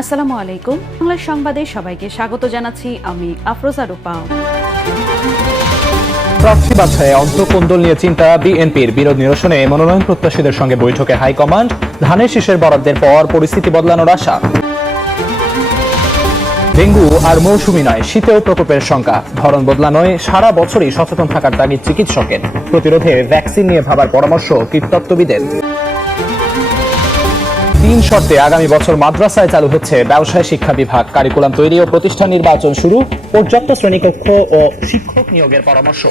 আসসালামু আলাইকুম। বাংলা সংবাদে সবাইকে স্বাগত জানাচ্ছি আমি আফরোজা রূপা। প্রার্থী বাছাইয়ে অন্তঃকোন্দল নিয়ে চিন্তা বিএনপির। বিরোধ নিরসনে মনোনয়ন প্রত্যাশীদের সঙ্গে বৈঠকে হাইকমান্ড। ধানের শীষের বরাদ্দের পর পরিস্থিতি বদলানোর আশা। ডেঙ্গু আর মৌসুমি নয়, শীতেও প্রকোপের শঙ্কা। ধরন বদলানোয় সারা বছরই সচেতন থাকার তাগিদ চিকিৎসকের। প্রতিরোধে ভ্যাকসিন নিয়ে ভাবার পরামর্শ কীটতত্ত্ববিদের। 3 শর্তে আগামী বছর মাদ্রাসায় চালু হচ্ছে ব্যবসায় শিক্ষা বিভাগ। কারিকুলাম তৈরি ও প্রতিষ্ঠান নির্বাচন শুরু। পর্যাপ্ত শ্রেণীকক্ষ ও শিক্ষক নিয়োগের পরামর্শ।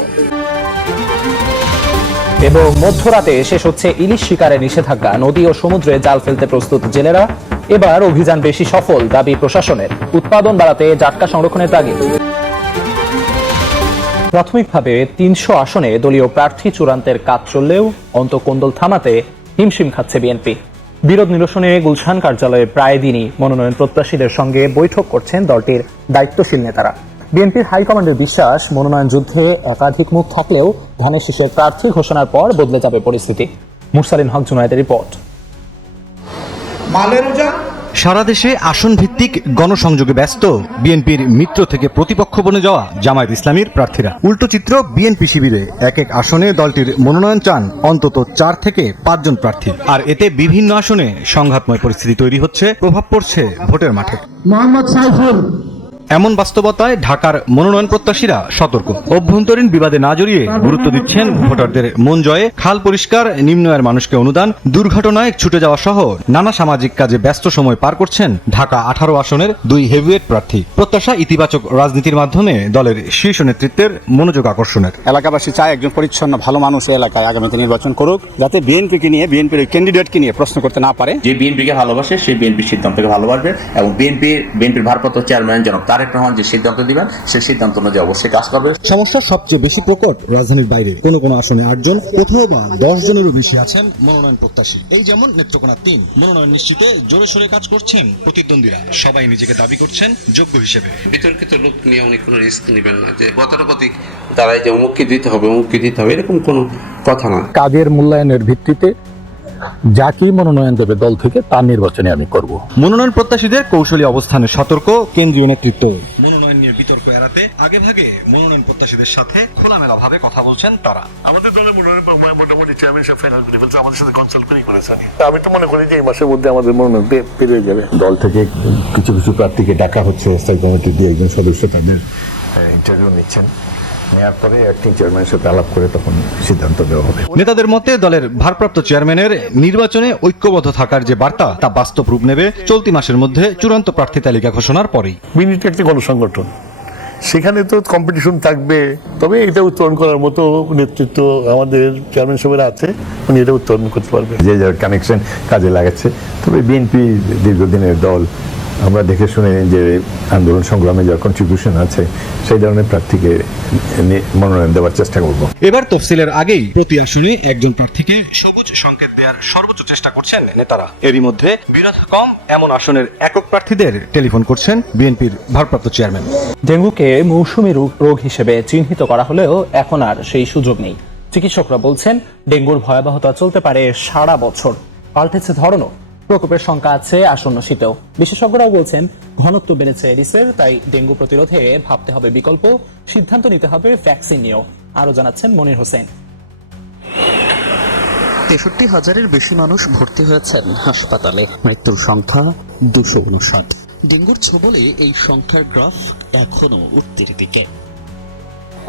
এবং মধ্যরাতে শেষ হচ্ছে ইলিশ শিকারে নিষেধাজ্ঞা। নদী ও সমুদ্রে জাল ফেলতে প্রস্তুত জেলেরা। এবার অভিযান বেশি সফল, দাবি প্রশাসনের। উৎপাদন বাড়াতে জাটকা সংরক্ষণের তাগিদ। প্রাথমিকভাবে 300 আসনে দলীয় প্রার্থী চূড়ান্তের কাজ চললেও অন্তঃকোন্দল থামাতে হিমশিম খাচ্ছে বিএনপি। বিরোধ নিরসনে গুলশান কার্যালয়ে প্রায় দিনই মনোনয়ন প্রত্যাশীদের সঙ্গে বৈঠক করছেন দলটির দায়িত্বশীল নেতারা। বিএনপির হাইকমান্ডের বিশ্বাস, মনোনয়ন যুদ্ধে একাধিক মুখ থাকলেও ধানের শীষের প্রার্থী ঘোষণার পর বদলে যাবে পরিস্থিতি। মুরসালিন হক জুনায়েদের রিপোর্ট। সারা দেশে আসন ভিত্তিক গণসংযোগে ব্যস্ত বিএনপির মিত্র থেকে প্রতিপক্ষ বনে যাওয়া জামায়াত ইসলামীর প্রার্থীরা। উল্টো চিত্র বিএনপি শিবিরে। এক এক আসনে দলটির মনোনয়ন চান অন্তত 4 থেকে 5 জন প্রার্থী। আর এতে বিভিন্ন আসনে সংঘাতময় পরিস্থিতি তৈরি হচ্ছে, প্রভাব পড়ছে ভোটের মাঠে। মোহাম্মদ সাইফুল। এমন বাস্তবতায় ঢাকার মনোনয়ন প্রত্যাশীরা সতর্ক। অভ্যন্তরীণ বিবাদে না জড়িয়ে গুরুত্ব দিচ্ছেন ভোটারদের মন জয়ে, খাল পরিষ্কার, নিম্ন আয়ের মানুষকে অনুদান, দুর্ঘটনায় ছুটে যাওয়া সহ নানা সামাজিক কাজে ব্যস্ত সময় পার করছেন ঢাকা 18 আসনের 2 হেভিওয়েট প্রার্থী। প্রত্যাশা ইতিবাচক রাজনীতির মাধ্যমে দলের শীর্ষ নেতৃত্বের মনোযোগ আকর্ষণের। এলাকাবাসী চায় একজন পরিচ্ছন্ন ভালো মানুষ এই এলাকায় আগামীতে নির্বাচন করুক, যাতে বিএনপিকে নিয়ে, বিএনপির ক্যান্ডিডেটকে নিয়ে প্রশ্ন করতে না পারে। যে বিএনপিকে ভালোবাসে সেই বিএনপির সিদ্ধান্তকে ভালোবাসবে এবং বিএনপির ভারপ্রাপ্ত চেয়ারম্যান জনাব তারেক রহমান যে সিদ্ধান্ত দিবেন সেই সিদ্ধান্ত অনুযায়ী অবশ্যই কাজ করবে। সমস্যা সবচেয়ে বেশি প্রকট রাজধানীর বাইরে। কোন আসনে 8 জন, কোথাও বা 10 জনেরও বেশি আছেন মনোনয়ন প্রত্যাশী। এই যেমন নেত্রকোনা 3। মনোনয়ন নিশ্চিতে জোরে সোরে কাজ করছেন প্রতিদ্বন্দ্বীরা। সবাই নিজেকে দাবি করছেন যোগ্য হিসেবে। বিতর্কিত লোক নিয়ে উনি কোনো রিস্ক নেবেন না, যে গতানুগতিক দাঁড়ায় যে অমুককে দিতে হবে এরকম কোনো কথা না। কাজের মূল্যায়নের ভিত্তিতে যাকেই মনোনয়ন দেবে দল থেকে তার নির্বাচনে আমি করব। মনোনয়ন প্রত্যাশীদের কৌশলী অবস্থানে সতর্ক কেন্দ্রীয় নেতৃত্ব। মনোনয়ন নিয়ে বিতর্ক এড়াতে আগে ভাগে মনোনয়ন প্রত্যাশীদের সাথে খোলামেলা ভাবে কথা বলছেন তারা। আমাদের দলের মনোনয়ন মোটামুটি চেয়ারম্যান সাহেব ফাইনাল করে ফেলছে, আমাদের সাথে কনসাল্ট করেছেন। আমি তো মনে করি যে এই মাসের মধ্যে আমাদের মনোনয়ন পেরিয়ে যাবে। দল থেকে কিছু প্রার্থীকে ডাকা হচ্ছে, স্থায়ী কমিটি দিয়ে একজন সদস্য তাদের ইন্টারভিউ নিচ্ছেন। নেওয়ার পরে অ্যাক্টিং চেয়ারম্যানের সাথে আলাপ করে তখন সিদ্ধান্ত দেওয়া হবে। নেতাদের মতে দলের ভারপ্রাপ্ত চেয়ারম্যানের নির্বাচনে ঐক্যবদ্ধ থাকার যে বার্তা, তা বাস্তব রূপ নেবে চলতি মাসের মধ্যে চূড়ান্ত প্রার্থী তালিকা ঘোষণার পরেই। বিএনপি একটি গণসংগঠন, সেখানে তো কম্পিটিশন থাকবে, তবে এটা উত্তরণ করার মতো নেতৃত্ব আমাদের চেয়ারম্যান সাহেবের আছে, উনি এটা উত্তরণ করতে পারবে। যে যার কানেকশন কাজে লাগাচ্ছে। তবে বিএনপি দীর্ঘদিনের দল, আমরা দেখে শুনে যে আন্দোলন সংগ্রামে যার কন্ট্রিবিউশন আছে, সেই ধরনের প্রার্থীকে মনোনয়ন দেওয়ার চেষ্টা করব। এবার তফসিলের আগেই প্রতি আসনে একজন প্রার্থীকে সবুজ সংকেত দেওয়ার সর্বোচ্চ চেষ্টা করছেন নেতারা। এরই মধ্যে বিরোধ কম এমন আসনের একক প্রার্থীদের টেলিফোন করছেন বিএনপির ভারপ্রাপ্ত চেয়ারম্যান। ডেঙ্গুকে মৌসুমি রোগ হিসেবে চিহ্নিত করা হলেও এখন আর সেই সুযোগ নেই। চিকিৎসকরা বলছেন ডেঙ্গুর ভয়াবহতা চলতে পারে সারা বছর। পাল্টেছে ধরনও, প্রকোপের শঙ্কা আছে আসন্ন শীতেও। বিশেষজ্ঞরাও বলছেন ঘনত্ব বেড়েছে এডিসের, তাই ডেঙ্গু প্রতিরোধে ভাবতে হবে বিকল্প, সিদ্ধান্ত নিতে হবে ভ্যাকসিন নিয়েও। আরো জানাচ্ছেন মনির হোসেন। 63,000-এর বেশি মানুষ ভর্তি হয়েছেন হাসপাতালে, মৃত্যুর সংখ্যা 259। ডেঙ্গুর ছোবলে এই সংখ্যার গ্রাফ এখনো উঠতির দিকে।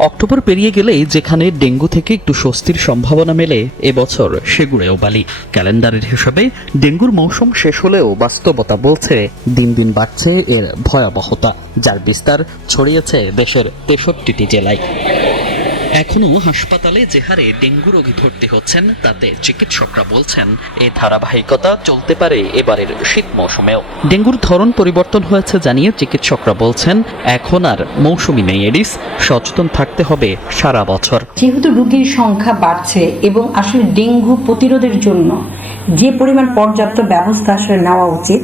অক্টোবর পেরিয়ে গেলেই যেখানে ডেঙ্গু থেকে একটু স্বস্তির সম্ভাবনা মেলে, এবছর সেগুড়েও বালি। ক্যালেন্ডারের হিসাবে ডেঙ্গুর মৌসুম শেষ হলেও বাস্তবতা বলছে দিন দিন বাড়ছে এর ভয়াবহতা, যার বিস্তার ছড়িয়েছে দেশের 63টি জেলায়। এখনো হাসপাতালে যে হারে ডেঙ্গু রোগী ভর্তি হচ্ছেন, তাতে চিকিৎসকরা বলছেন এই ধারাবাহিকতা চলতে পারে এবারের শীত মৌসুমেও। ডেঙ্গুর ধরন পরিবর্তন হয়েছে জানিয়ে চিকিৎসকরা বলছেন এখন আর মৌসুমি নেই এডিস, সচেতন থাকতে হবে সারা বছর। যেহেতু রোগীর সংখ্যা বাড়ছে এবং আসলে ডেঙ্গু প্রতিরোধের জন্য যে পরিমাণ পর্যাপ্ত ব্যবস্থা আসলে নেওয়া উচিত,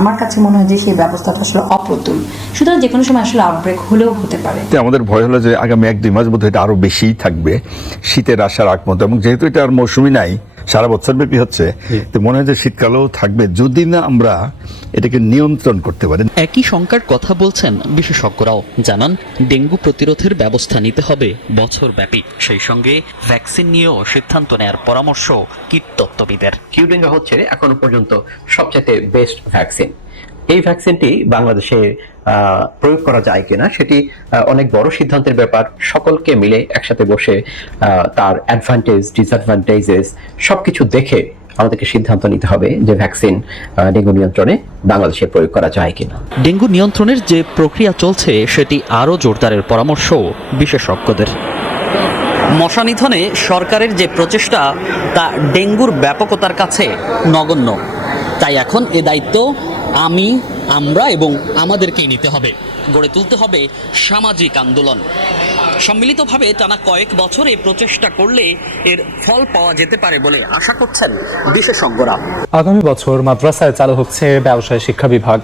আমার কাছে মনে হয় যে সেই ব্যবস্থাটা আসলে অপ্রতুল। সুতরাং যে কোনো সময় আসলে আউটব্রেক হলেও হতে পারে। আমাদের ভয় হলো যে আগামী 1-2 মাস বোধহয় এটা আরো বেশিই থাকবে, শীতের আসার আগ মতো। এবং যেহেতু এটা আর মৌসুমি নাই, সারা বছর ব্যাপী হচ্ছে, তো মনে হয় যে শীতকালেও থাকবে যদি না আমরা এটাকে নিয়ন্ত্রণ করতে পারি। একই শঙ্কার কথা বলছেন বিশেষজ্ঞরাও, জানান ডেঙ্গু প্রতিরোধের ব্যবস্থা নিতে হবে বছরব্যাপী, সেই সঙ্গে ভ্যাকসিন নিয়েও সিদ্ধান্ত নেয়ার পরামর্শ কীটতত্ত্ববিদের। কিউডেঙ্গা হচ্ছে এখনো পর্যন্ত সবচেয়ে বেস্ট ভ্যাকসিন। এই ভ্যাকসিনটি বাংলাদেশে প্রয়োগ করা যায় কিনা সেটি অনেক বড় সিদ্ধান্তের ব্যাপার। সকলকে মিলে একসাথে বসে তার অ্যাডভান্টেজ, ডিসঅ্যাডভান্টেজেস সবকিছু দেখে আমাদেরকে সিদ্ধান্ত নিতে হবে যে ভ্যাকসিন ডেঙ্গু নিয়ন্ত্রণে বাংলাদেশে প্রয়োগ করা যায় কিনা। ডেঙ্গু নিয়ন্ত্রণের যে প্রক্রিয়া চলছে সেটি আরও জোরদারের পরামর্শ বিশেষজ্ঞদের। মশা নিধনে সরকারের যে প্রচেষ্টা তা ডেঙ্গুর ব্যাপকতার কাছে নগণ্য, তাই এখন এ দায়িত্ব আমরা এবং আমাদেরকেই নিতে হবে। গড়ে তুলতে হবে সামাজিক আন্দোলন। সম্মিলিতভাবে টানা কয়েক বছর এই প্রচেষ্টা করলে এর ফল পাওয়া যেতে পারে বলে আশা করছেন বিশেষজ্ঞরা। আগামী বছর মাদ্রাসায় চালু হচ্ছে ব্যবসায় শিক্ষা বিভাগ।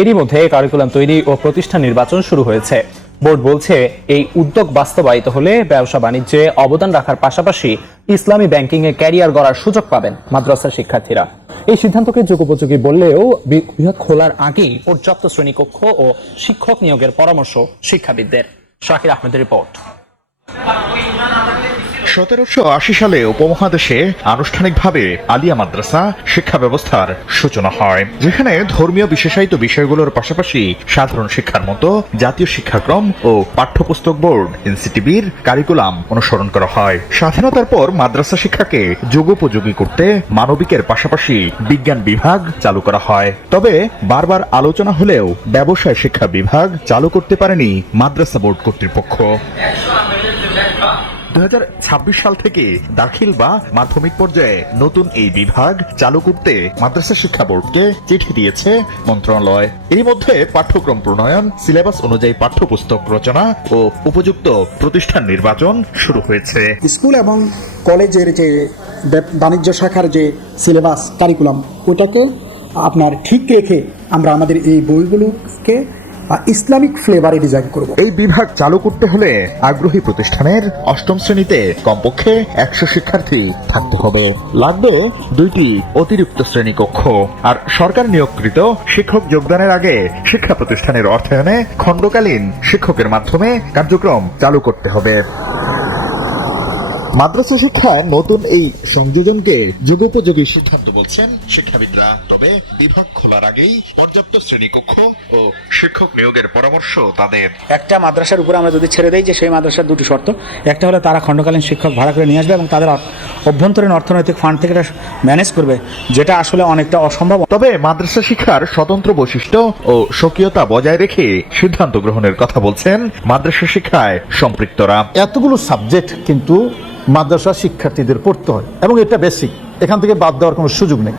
এরই মধ্যে কারিকুলাম তৈরি ও প্রতিষ্ঠান নির্বাচন শুরু হয়েছে। বোর্ড বলছে এই উদ্যোগ বাস্তবায়িত হলে ব্যবসা বাণিজ্যে অবদান রাখার পাশাপাশি ইসলামী ব্যাংকিং এ ক্যারিয়ার গড়ার সুযোগ পাবেন মাদ্রাসার শিক্ষার্থীরা। এই সিদ্ধান্তকে যুগোপযোগী বললেও বিভাগ খোলার আগেই পর্যাপ্ত শ্রেণীকক্ষ ও শিক্ষক নিয়োগের পরামর্শ শিক্ষাবিদদের। শাকির আহমেদের রিপোর্ট। 1780 সালে উপমহাদেশে আনুষ্ঠানিকভাবে আলিয়া মাদ্রাসা শিক্ষা ব্যবস্থার সূচনা হয়, যেখানে ধর্মীয় বিশেষায়িত বিষয়গুলোর পাশাপাশি সাধারণ শিক্ষার মতো জাতীয় শিক্ষাক্রম ও পাঠ্যপুস্তক বোর্ড এনসিটিবির কারিকুলাম অনুসরণ করা হয়। স্বাধীনতার পর মাদ্রাসা শিক্ষাকে যুগোপযোগী করতে মানবিকের পাশাপাশি বিজ্ঞান বিভাগ চালু করা হয়। তবে বারবার আলোচনা হলেও ব্যবসায় শিক্ষা বিভাগ চালু করতে পারেনি মাদ্রাসা বোর্ড কর্তৃপক্ষ। 2026 সাল থেকে দাখিল বা মাধ্যমিক পর্যায়ে নতুন এই বিভাগ চালু করতে মাদ্রাসা শিক্ষা বোর্ডকে চিঠি দিয়েছে মন্ত্রণালয়। এর মধ্যে পাঠ্যক্রম প্রণয়ন, সিলেবাস অনুযায়ী পাঠ্যপুস্তক রচনা ও উপযুক্ত প্রতিষ্ঠান নির্বাচন শুরু হয়েছে। স্কুল এবং কলেজের যে বাণিজ্য শাখার যে সিলেবাস কারিকুলাম ওটাকে আপনার ঠিক রেখে আমরা আমাদের এই বইগুলোকে ইসলামিক ফ্লেভারে ডিজাইন করব। এই বিভাগ চালু করতে হলে আগ্রহী প্রতিষ্ঠানের 8ম শ্রেণীতে কমপক্ষে 100 শিক্ষার্থী থাকতে হবে। লাগবে 2টি অতিরিক্ত শ্রেণীকক্ষ। আর সরকার নিয়োগকৃত শিক্ষক যোগদানের আগে শিক্ষা প্রতিষ্ঠানের অর্থায়নে খণ্ডকালীন শিক্ষকের মাধ্যমে কার্যক্রম চালু করতে হবে। মাদ্রাসা শিক্ষায় নতুন এই সংযোজনকে যুগোপযোগী সিদ্ধান্ত বলছেন শিক্ষাবিদরা। তবে বিভাগ খোলার আগেই পর্যাপ্ত শ্রেণীকক্ষ ও শিক্ষক নিয়োগের পরামর্শ তাদের। একটা মাদ্রাসার উপরে আমরা যদি ছেড়ে দেই যে সেই মাদ্রাসার দুটি শর্ত, একটা হলো তারা খণ্ডকালীন শিক্ষক ভাড়া করে নিয়ে আসবে এবং তাদের অভ্যন্তরীণ অর্থনৈতিক ফান্ড থেকে এটা ম্যানেজ করবে, যেটা আসলে অনেকটা অসম্ভব। তবে মাদ্রাসা শিক্ষার স্বতন্ত্র বৈশিষ্ট্য ও স্বকীয়তা বজায় রেখে সিদ্ধান্ত গ্রহণের কথা বলছেন মাদ্রাসা শিক্ষায় সম্পৃক্তরা। এতগুলো সাবজেক্ট কিন্তু মাদ্রাসা শিক্ষার্থীদের পড়তে হয় এবং এটা বেসিক, এখান থেকে বাদ দেওয়ার কোনো সুযোগ নেই।